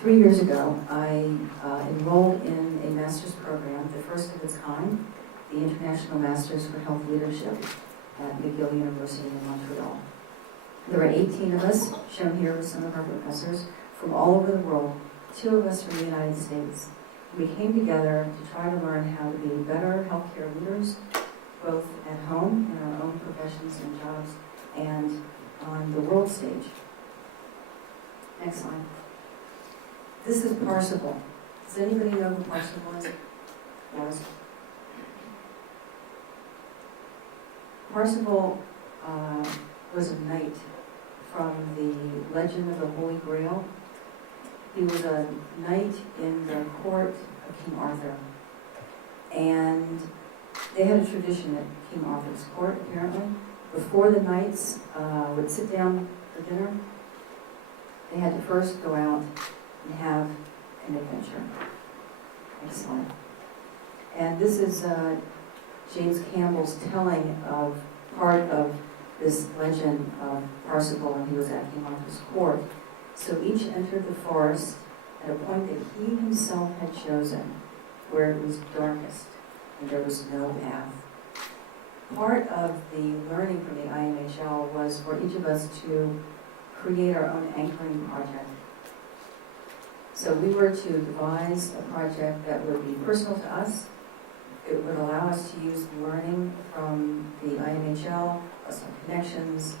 3 years ago, I enrolled in a master's program, the first of its kind, the International Masters for Health Leadership at McGill University in Montreal. There were 18 of us, shown here with some of our professors, from all over the world, 2 of us from the United States. We came together to try to learn how to be better healthcare leaders, both at home, in our own professions and jobs, and on the world stage. Next slide. This is Parsival. Does anybody know who Parsival is? Yes. Parsival was a knight from the legend of the Holy Grail. He was a knight in the court of King Arthur. And they had a tradition at King Arthur's court, apparently. Before the knights would sit down for dinner, they had to first go out and have an adventure. Next slide. And this is James Campbell's telling of part of this legend of Parsival when he was at King Arthur's court. So each entered the forest at a point that he himself had chosen, where it was darkest and there was no path. Part of the learning from the IMHL was for each of us to create our own anchoring project. So we were to devise a project that would be personal to us. It would allow us to use learning from the IMHL, plus our connections,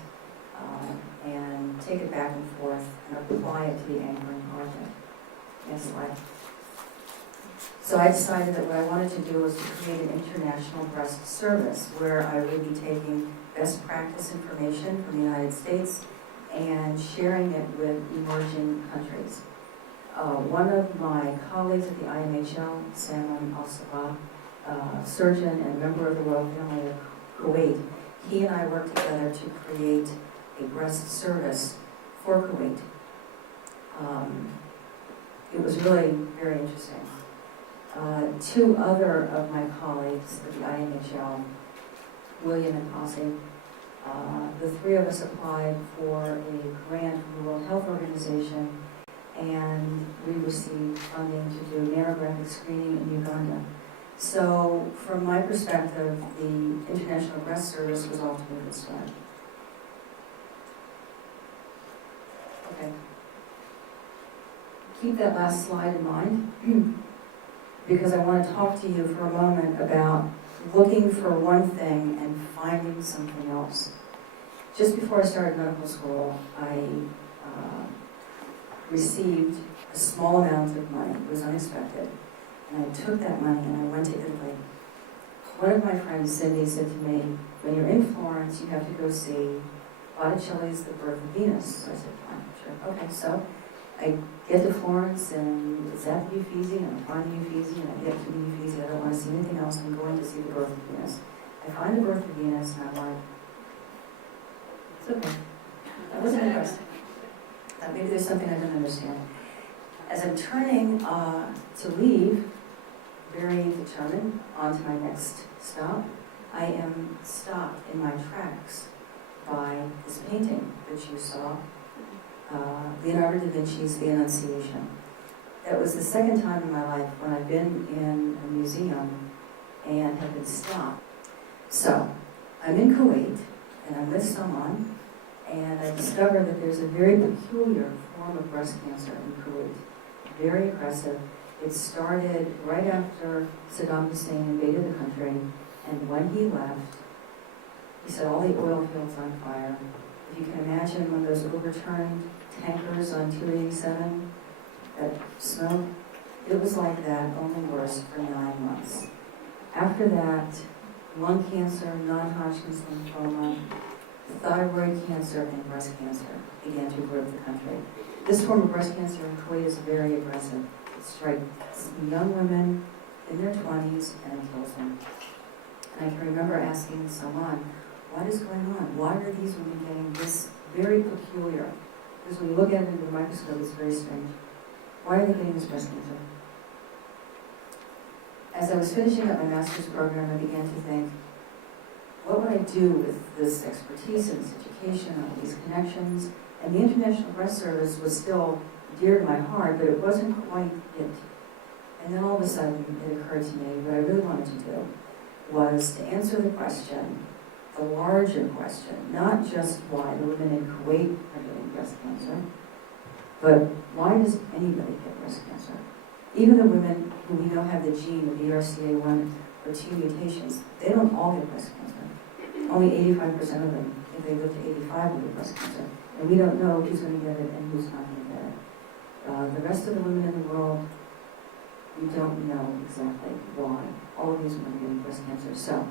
and take it back and forth and apply it to the anchoring project. Next slide. So I decided that what I wanted to do was to create an international breast service where I would be taking best practice information from the United States and sharing it with emerging countries. One of my colleagues at the IMHL, Salman Al-Sabah, surgeon and member of the Royal Family of Kuwait, he and I worked together to create a breast service for Kuwait. It was really very interesting. 2 other of my colleagues at the IMHL, William and Posse, the 3 of us applied for a grant from the World Health Organization, and we received funding to do mammographic screening in Uganda. So, from my perspective, the International Breast Service was off to a good start. Okay. Keep that last slide in mind, because I want to talk to you for a moment about looking for one thing and finding something else. Just before I started medical school, I received a small amount of money. It was unexpected. And I took that money and I went to Italy. One of my friends, Cindy, said to me, when you're in Florence, you have to go see Botticelli's The Birth of Venus. So I said, fine, sure. Okay, so I get to Florence and it's at the Uffizi, and I find the Uffizi, and I get to the Uffizi. I don't want to see anything else. I'm going to see The Birth of Venus. I find The Birth of Venus and I'm like, it's okay. I wasn't impressed. Maybe there's something I don't understand. As I'm turning to leave, very determined, on to my next stop, I am stopped in my tracks by this painting that you saw, Leonardo da Vinci's The Annunciation. That was the second time in my life when I've been in a museum and have been stopped. So, I'm in Kuwait, and I'm with someone, and I discover that there's a very peculiar form of breast cancer in Kuwait. Very aggressive. It started right after Saddam Hussein invaded the country, and when he left, he set all the oil fields on fire. If you can imagine one of those overturned tankers on 287, that smoke, it was like that, only worse, for 9 months. After that, lung cancer, non-Hodgkin's lymphoma, thyroid cancer, and breast cancer began to grip the country. This form of breast cancer in Kuwait is very aggressive. It strikes young women in their 20s and it kills them. And I can remember asking someone, what is going on? Why are these women getting this very peculiar? Because when you look at it under the microscope, it's very strange. Why are they getting this breast cancer? As I was finishing up my master's program, I began to think, what would I do with this expertise and this education, all these connections? And the International Breast Service was still dear to my heart, but it wasn't quite it. And then all of a sudden, it occurred to me what I really wanted to do was to answer the question, the larger question, not just why the women in Kuwait are getting breast cancer, but why does anybody get breast cancer? Even the women who we know have the gene, the BRCA1 or 2 mutations, they don't all get breast cancer. Only 85% of them, if they live to 85, will get breast cancer. And we don't know who's going to get it and who's not going to get it. The rest of the women in the world, we don't know exactly why all of these women are getting breast cancer. So,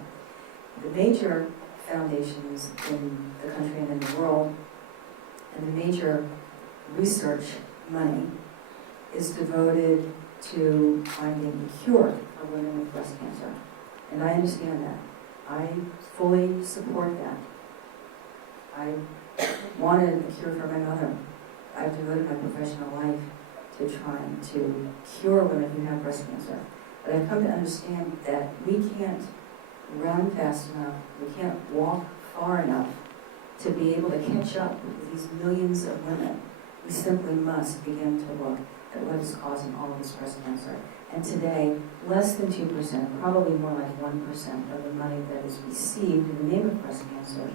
the major foundations in the country and in the world, and the major research money is devoted to finding a cure for women with breast cancer. And I understand that. I fully support that. I wanted a cure for my mother. I've devoted my professional life to trying to cure women who have breast cancer. But I've come to understand that we can't run fast enough, we can't walk far enough to be able to catch up with these millions of women. We simply must begin to look at what is causing all of this breast cancer. And today, less than 2%, probably more like 1% of the money that is received in the name of breast cancer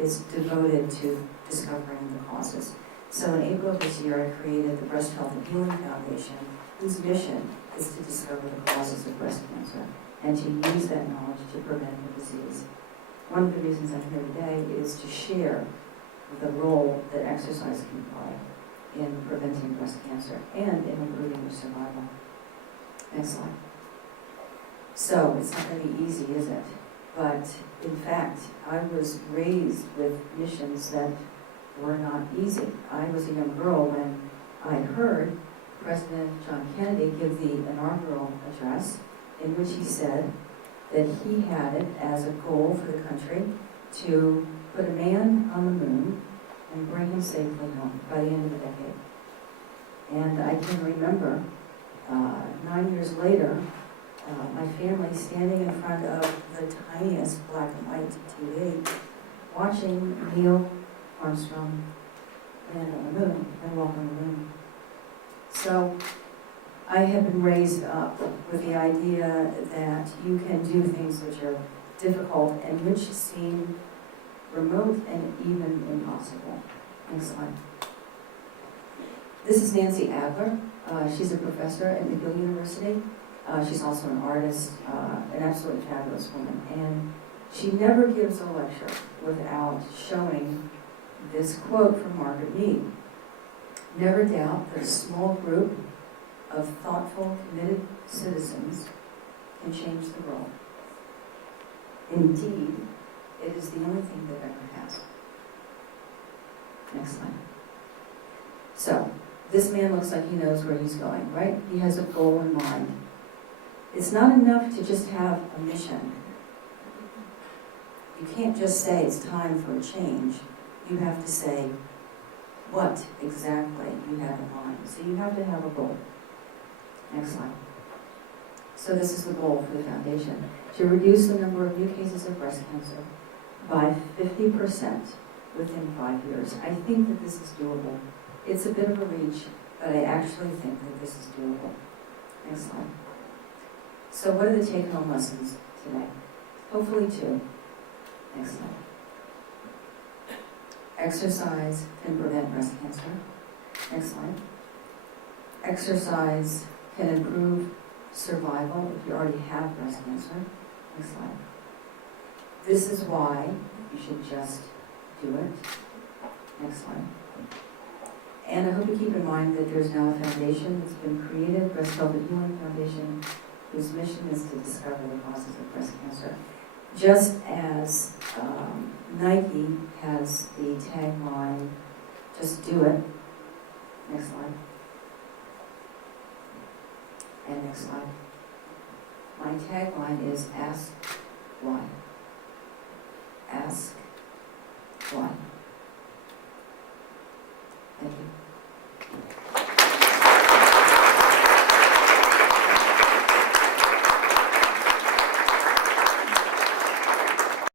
is devoted to discovering the causes. So in April of this year, I created the Breast Health and Healing Foundation, whose mission is to discover the causes of breast cancer and to use that knowledge to prevent the disease. One of the reasons I'm here today is to share the role that exercise can play in preventing breast cancer and in improving your survival. Next slide. So, it's not going to be easy, is it? But, in fact, I was raised with missions that were not easy. I was a young girl when I heard President John Kennedy give the inaugural address in which he said that he had it as a goal for the country to put a man on the moon and bring him safely home by the end of the decade. And I can remember 9 years later, my family standing in front of the tiniest black and white TV, watching Neil Armstrong land on the moon and walk on the moon. So I have been raised up with the idea that you can do things which are difficult and which seem remote and even impossible. Next slide. This is Nancy Adler. She's a professor at McGill University. She's also an artist, an absolutely fabulous woman. And she never gives a lecture without showing this quote from Margaret Mead. Never doubt that a small group of thoughtful, committed citizens can change the world. Indeed, it is the only thing that ever has. Next slide. So, this man looks like he knows where he's going, right? He has a goal in mind. It's not enough to just have a mission. You can't just say it's time for a change. You have to say what exactly you have in mind. So you have to have a goal. Next slide. So this is the goal for the foundation: to reduce the number of new cases of breast cancer by 50% within 5 years. I think that this is doable. It's a bit of a reach, but I actually think that this is doable. Next slide. So what are the take-home lessons today? Hopefully 2. Next slide. Exercise can prevent breast cancer. Next slide. Exercise can improve survival if you already have breast cancer. Next slide. This is why you should just do it. Next slide. And I hope you keep in mind that there's now a foundation that's been created, Breast Health and Healing Foundation, whose mission is to discover the causes of breast cancer. Just as Nike has the tagline, just do it. Next slide. And next slide. My tagline is ask why. Ask why. Thank you.